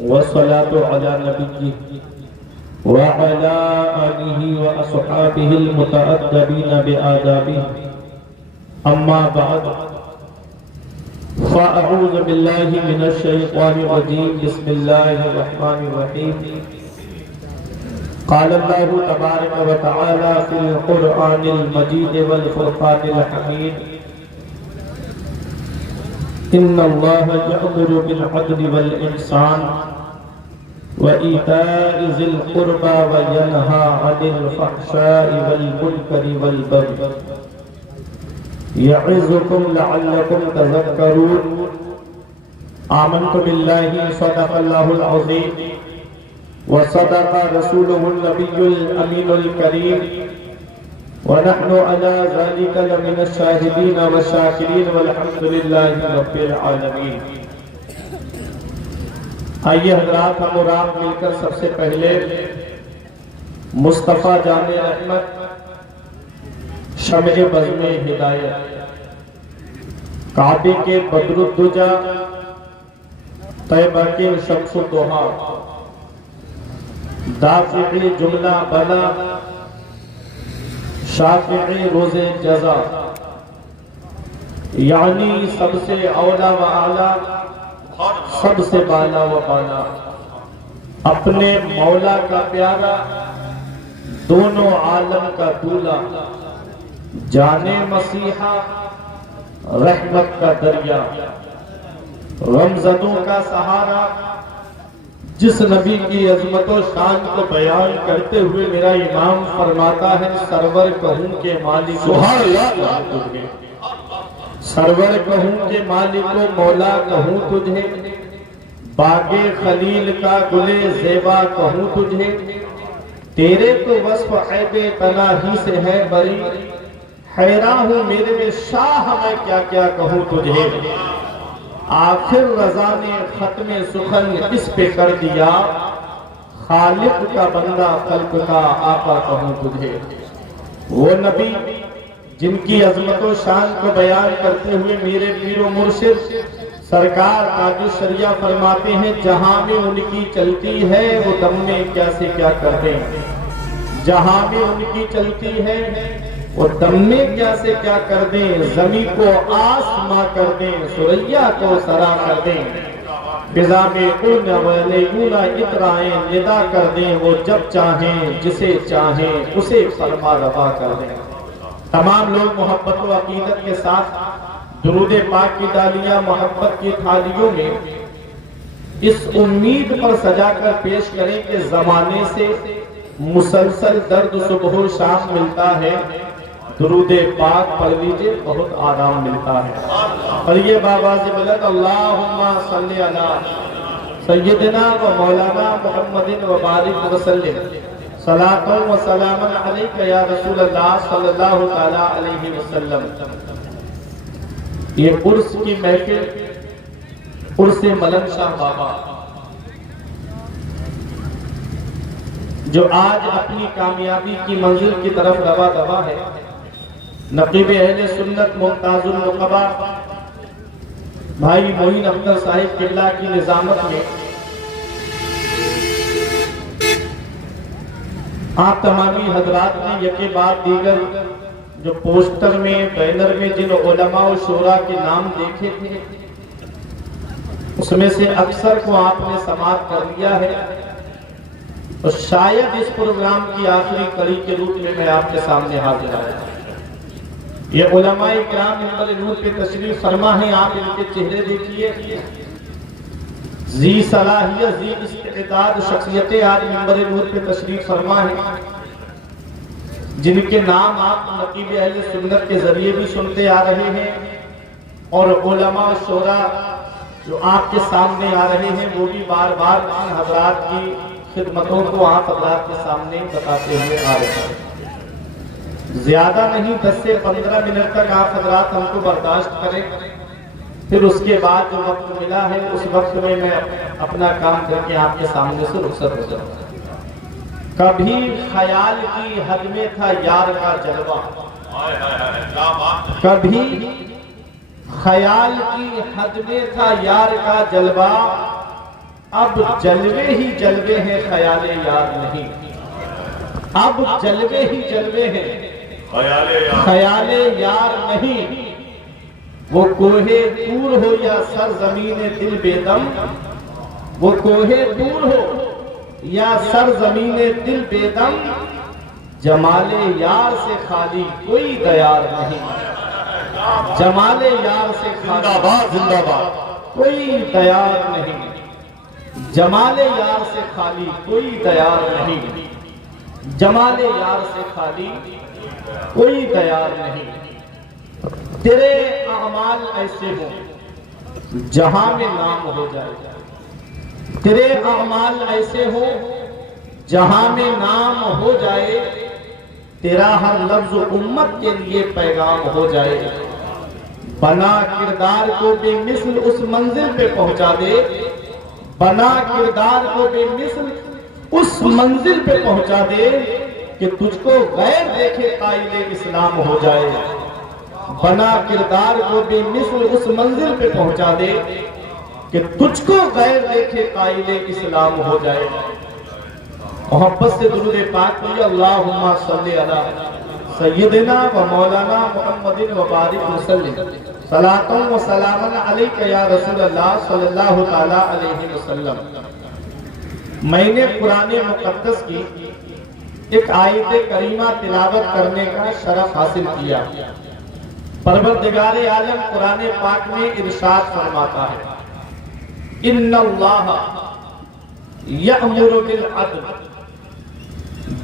والصلاة على نبيه وعلى آله وأصحابه المتأدبين بآدابه أما بعد فأعوذ بالله من الشيطان الرجيم بسم الله الرحمن الرحيم قال الله تبارك وتعالى في القرآن المجيد والفرقان الحميد إن الله يأمر بالعدل والإحسان وإيتاء ذي القربى وينهى عن الفحشاء والمنكر والبغي يعظكم لعلكم تذكرون آمنت بالله صدق الله العظيم وصدق رسوله النبي الأمين الكريم ونحن على ذلك لمن الشاهدين والشاكرين والحمد لله رب العالمین۔ آئیے حضرات، ہم اور آپ مل کر سب سے پہلے مصطفیٰ جامع رحمت شمع بزم ہدایت کعبے کے بدر الدجا طیبہ کے شمس الضحا دافع جملہ بلا شافع روز جزا یعنی سب سے اولا و اعلیٰ، سب سے بالا و بالا، اپنے مولا کا پیارا، دونوں عالم کا دولا، جانے مسیحا، رحمت کا دریا، غمزدوں کا سہارا، جس نبی کی عظمت و شان کو بیان کرتے ہوئے میرا امام فرماتا ہے سرور کہوں کہ مالک سبحان اللہ تجھے، سرور کہوں کہ مالک و مولا کہوں تجھے، باغ خلیل کا گلے زیبا کہوں تجھے، تیرے تو وصف عیب تناہی سے ہے بری، حیران ہوں میرے شاہ میں کیا کیا کہوں تجھے، آخر رضا نے ختم سخن اس پہ کر دیا، خالق کا بندہ خلق کا آقا کہوں تجھے۔ وہ نبی جن کی عظمت و شان کو بیان کرتے ہوئے میرے پیر و مرشد سرکار تاج الشریعہ فرماتے ہیں جہاں میں ان کی چلتی ہے وہ دم میں کیسے کیا کر دیں، جہاں میں ان کی چلتی ہے وہ دم میں کیسے کیا کر دیں، زمین کو آسماں کر دیں، سریا کو سرا کر دیں، بزا میں قرن ولیونا اترائیں ندا کر دیں، وہ جب چاہیں جسے چاہیں اسے فرما روا کر دیں۔ تمام لوگ محبت و عقیدت کے ساتھ درود پاک کی ڈالیاں محبت کی تھالیوں میں اس امید پر سجا کر پیش کریں کہ زمانے سے مسلسل درد صبح و شام ملتا ہے، درود پاک پڑھ لیجئے بہت آرام ملتا ہے۔ اور یہ باواز بلند اللہم صلی علی سیدنا و مولانا محمد و بارک وسلم صلاۃ و سلام علیک یا رسول اللہ صلی اللہ علیہ وسلم۔ یہ عرس کی محفل، عرس ملک شاہ بابا جو آج اپنی کامیابی کی منزل کی طرف رواں دوا ہے، نقیب اہل سنت ممتاز النقبہ بھائی معین اختر صاحب قبلہ کی نظامت میں آپ تمامی حضرات نے یکے بعد دیگر جو پوسٹر میں بینر میں جن علماء و شورا کے نام دیکھے تھے اس میں سے اکثر کو آپ نے سماعت کر لیا ہے، اور شاید اس پروگرام کی آخری کڑی کے روپ میں میں آپ کے سامنے حاضر آیا۔ یہ علماء کرام منبر نور پہ تشریف فرما ہیں، آپ ان کے چہرے دیکھیے، ذی صلاحیت ذی استعداد شخصیتیں آج منبر نور پہ تشریف فرما ہیں، جن کے نام آپ نقیب اہل سنت کے ذریعے بھی سنتے آ رہے ہیں، اور علماء شورا جو آپ کے سامنے آ رہے ہیں وہ بھی بار بار ان حضرات کی خدمتوں کو آپ حضرات کے سامنے بتاتے ہوئے آ رہے ہیں۔ زیادہ نہیں 10 سے 15 منٹ تک آپ حضرات ہم کو برداشت کریں، پھر اس کے بعد جو وقت ملا ہے اس وقت میں اپنا کام کر کے آپ کے سامنے سے رخصت ہو جاؤں۔ کبھی خیال کی حد میں تھا یار کا جلوہ، کبھی خیال کی حد میں تھا یار کا جلوہ، اب جلوے ہی جلوے ہیں خیال یار نہیں، اب جلوے ہی جلوے ہیں خیال یار نہیں، وہ کوہ طور ہو یا سرزمین دل بے دم، وہ کوہ طور ہو یا سرزمین دل بے دم، جمال یار سے خالی کوئی دیار نہیں، جمال یار سے خالی زندہ باد کوئی دیار نہیں، جمال یار سے خالی کوئی دیار نہیں، جمال یار سے خالی کوئی دیار نہیں۔ تیرے اعمال ایسے ہوں جہاں میں نام ہو جائے، تیرے اعمال ایسے ہو جہاں میں نام ہو جائے، تیرا ہر لفظ امت کے لیے پیغام ہو جائے، بنا کردار کو بے مثل اس منزل پہ پہنچا دے، بنا کردار کو بے مثل اس منزل پہ پہنچا دے کہ تجھ کو غیر دیکھے قائل اسلام ہو جائے، بنا کردار کو بے مثل اس منزل پہ پہنچا دے کہ تجھ کو غیر دیکھے قائل اسلام ہو جائے۔ محبت سے درود پاک پڑھیے، اللہم صلی علی سیدنا و مولانا محمد و بارک وسلم، صلاۃ و سلام علیک یا رسول اللہ صلی اللہ تعالی علیہ وسلم۔ میں نے قرآن مقدس کی ایک آیت کریمہ تلاوت کرنے کا شرف حاصل کیا۔ پروردگار عالم قرآن پاک میں ارشاد فرماتا ہے، ان اللہ یأمر بالعدل،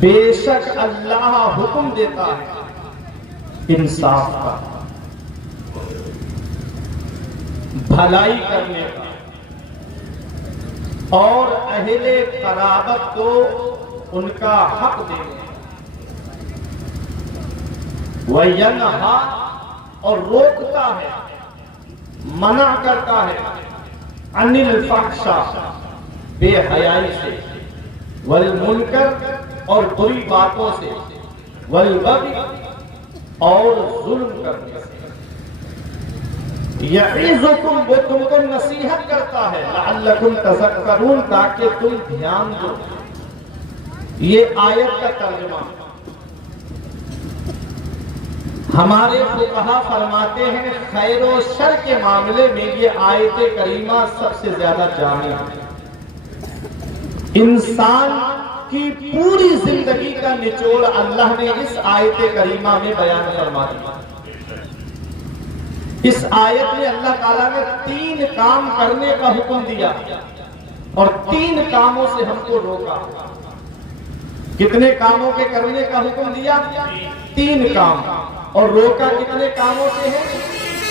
بے شک اللہ حکم دیتا ہے انصاف کا، بھلائی کرنے کا، اور اہل قرابت کو ان کا حق دینے کا، وَيَنْهَا، اور روکتا ہے، منع کرتا ہے، عن الفحشاء، بے حیائی سے، والمنکر، اور بری باتوں سے، والبغی، اور ظلم کرنے سے، یعظکم، وہ تم کو نصیحت کرتا ہے، لعلکم تذکرون، تاکہ تم دھیان دو۔ یہ آیت کا ترجمہ ہمارے فقہا فرماتے ہیں خیر و شر کے معاملے میں یہ آیت کریمہ سب سے زیادہ جامع ہے۔ انسان کی پوری زندگی کا نچوڑ اللہ نے اس آیت کریمہ میں بیان فرما دیا۔ اس آیت میں اللہ تعالیٰ نے 3 کام کرنے کا حکم دیا اور 3 کاموں سے ہم کو روکا۔ کتنے کاموں کے کرنے کا حکم دیا؟ 3 کام، اور روکا کتنے کاموں سے ہے؟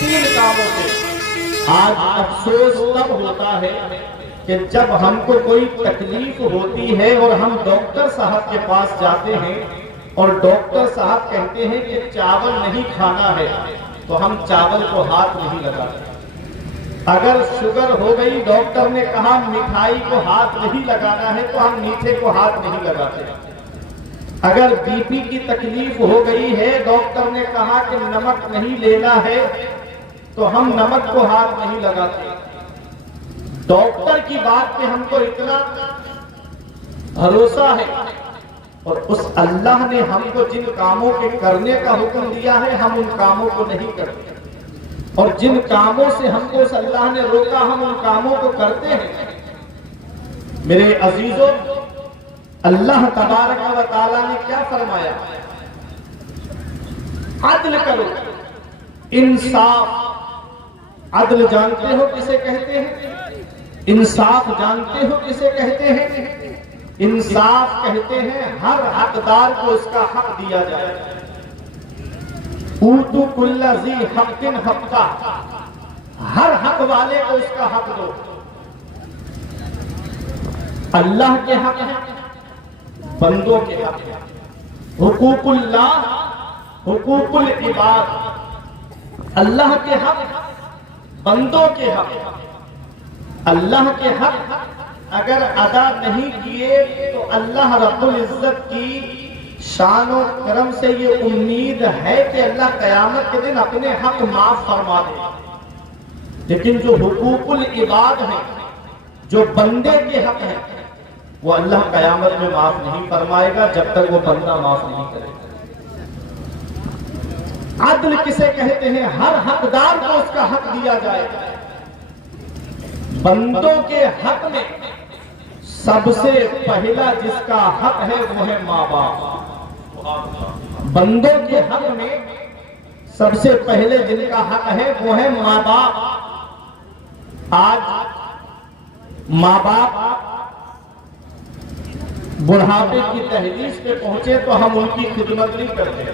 3 کاموں سے۔ آج افسوس تب ہوتا ہے کہ جب ہم کو کوئی تکلیف ہوتی ہے اور ہم ڈاکٹر صاحب کے پاس جاتے ہیں اور ڈاکٹر صاحب کہتے ہیں کہ چاول نہیں کھانا ہے، تو ہم چاول کو ہاتھ نہیں لگاتے۔ اگر شوگر ہو گئی، ڈاکٹر نے کہا مٹھائی کو ہاتھ نہیں لگانا ہے، تو ہم میٹھے کو ہاتھ نہیں لگاتے۔ اگر بی پی کی تکلیف ہو گئی ہے، ڈاکٹر نے کہا کہ نمک نہیں لینا ہے، تو ہم نمک کو ہاتھ نہیں لگاتے۔ ڈاکٹر کی بات پہ ہم کو اتنا بھروسہ ہے، اور اس اللہ نے ہم کو جن کاموں کے کرنے کا حکم دیا ہے ہم ان کاموں کو نہیں کرتے، اور جن کاموں سے ہم کو اس اللہ نے روکا ہم ان کاموں کو کرتے ہیں۔ میرے عزیزوں، اللہ تبارک و تعالیٰ نے کیا فرمایا؟ عدل کرو، انصاف۔ عدل جانتے ہو کسے کہتے ہیں؟ انصاف جانتے ہو کسے کہتے ہیں؟ انصاف کہتے ہیں ہر حقدار کو اس کا حق دیا جائے۔ اوتوا کل ذی حق حقہ، ہر حق والے کو اس کا حق دو۔ اللہ کے حق ہے، بندوں کے حق ہے۔ حقوق اللہ، حقوق العباد، اللہ کے حق، بندوں کے حق۔ اللہ کے حق اگر ادا نہیں کیے تو اللہ رب العزت کی شان و کرم سے یہ امید ہے کہ اللہ قیامت کے دن اپنے حق معاف فرما دے۔ لیکن جو حقوق العباد ہیں، جو بندے کے حق ہے وہ اللہ قیامت میں معاف نہیں فرمائے گا جب تک وہ بندہ معاف نہیں کرے گا۔ عدل کسے کہتے ہیں؟ ہر حقدار کو اس کا حق دیا جائے گا۔ بندوں کے حق میں سب سے پہلا جس کا حق ہے وہ ہے ماں باپ۔ بندوں کے حق میں سب سے پہلے جن کا حق ہے وہ ہے ماں باپ۔ آج ماں باپ بڑھاپے کی دہلیز پہ پہنچے تو ہم ان کی خدمت نہیں کرتے۔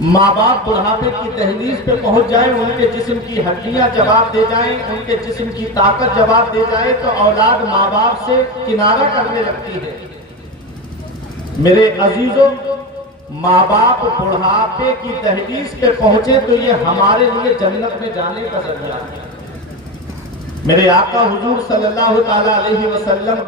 ماں باپ بڑھاپے کی دہلیز پہ پہنچ جائیں، ان کے جسم کی ہڈیاں جواب دے جائیں، ان کے جسم کی طاقت جواب دے جائے تو اولاد ماں باپ سے کنارہ کرنے لگتی ہے۔ میرے عزیزوں، ماں باپ بڑھاپے کی دہلیز پہ پہنچے تو یہ ہمارے لیے جنت میں جانے کا ذریعہ ہے۔ میرے آقا حضور صلی اللہ تعالی علیہ وسلم